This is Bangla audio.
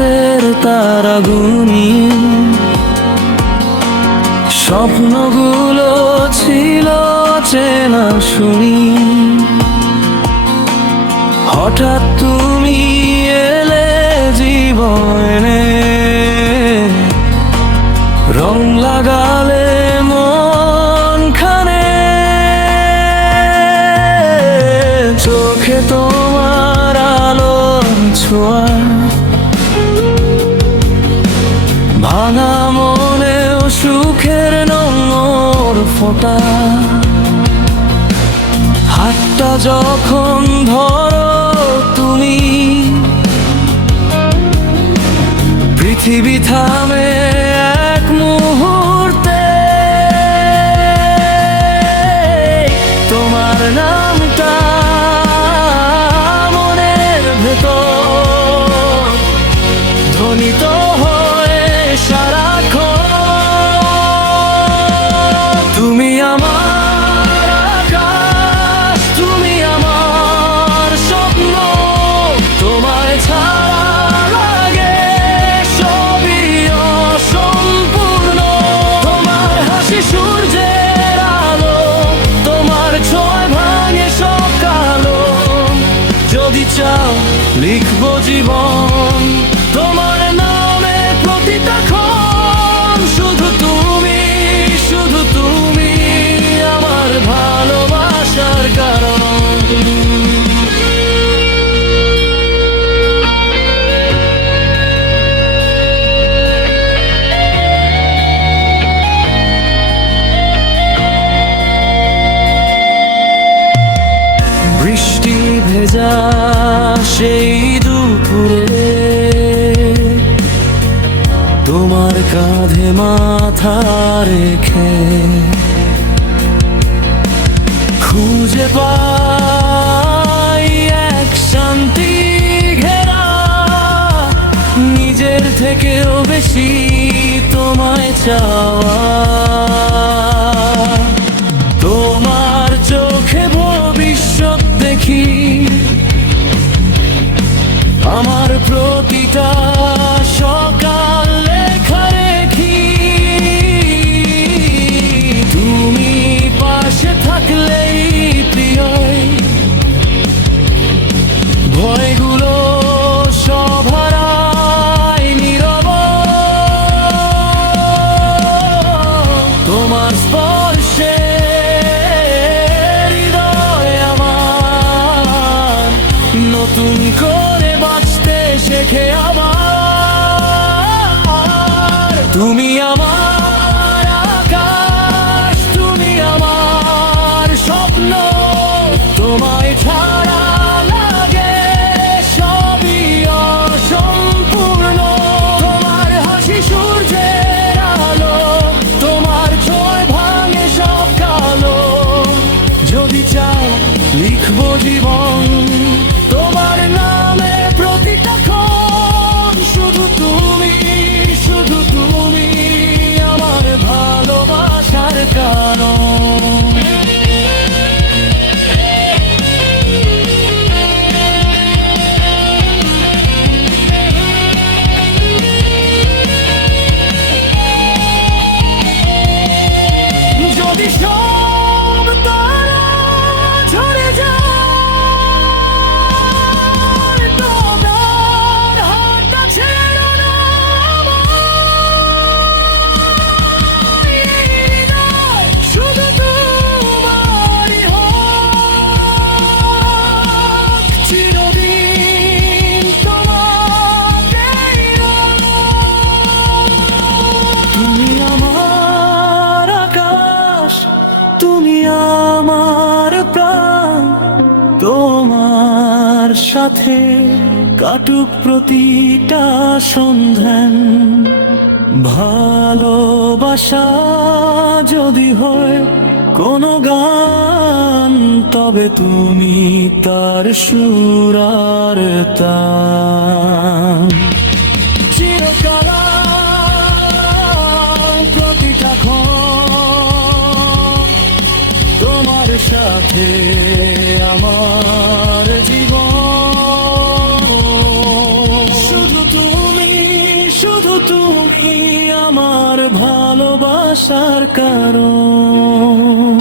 রাতের তারা গুনি, স্বপ্নগুলো ছিল চেনা শুনি। হঠাৎ তুমি এলে জীবনে, রং লাগালে মন খানে। চোখে তোমার আলোর ছোঁয়া, ভাঙা মনেও সুখের নোংর ফোঁটা। হাতটা যখন ধরো তুমি, পৃথিবী থামে এক মুহূর্তে। তোমার নামটা মনের ভেতর ধ্বনিত হয়ে সারাক্ষণ। তুমি আমার আকাশ, তুমি আমার স্বপ্ন, তোমায় ছাড়া লাগে সবই অসম্পূর্ণ। তোমার হাসি সূর্যের আলো, তোমার ছোঁয়া ভাঙে সব কালো। যদি চাও লিখবো জীবন তোমার নামে প্রতিটা ক্ষণ। শুধু তুমি, শুধু তুমি আমার ভালোবাসার কারণ। বৃষ্টি ভেজা সেই দুপুরে, তোমার কাঁধে মাথা রেখে খুঁজে পাই এক শান্তি ঘেরা। নিজের থেকেও বেশি তোমায় চাওয়া। তোমার চোখে ভবিষ্যৎ দেখি, আমার প্রতিটা সকাল লেখা রেখি। তুমি পাশে থাকলেই প্রিয়, ভয়গুলো সব হারায় নীরব। তোমার স্পর্শে হৃদয় আমার নতুন করে বাঁচতে শেখে আবার। তুমি আমার আকাশ, তুমি আমার স্বপ্ন, তোমায় ছাড়া লাগে সবই অসম্পূর্ণ। তোমার হাসি সূর্যের আলো, তোমার ছোঁয়া ভাঙে সব কালো। যদি চাও লিখবো জীবন তোমার নামে প্রতিটা ক্ষণ। শুধু তুমি, শুধু তুমি আমার ভালোবাসার কারণ। যদি সব তারা ঝরে যায়, তবে আর হাতটা ছেড়ো না আমার। হৃদয় শুধু তোমারই হোক, চিরদিন তোমাকেই রাখ। তুমি আমার আকাশ, তুমি আমার প্রাণ, তোমার সাথে কাটুক প্রতিটা সন্ধ্যান। ভালোবাসা যদি হয় কোনো গান, তবে তুমি তার সুর আর তান। চিরকাল প্রতিটা ক্ষণ তোমার সাথে আমার জীবন। শুধু তুমি, তুমি আমার ভালোবাসার কারণ।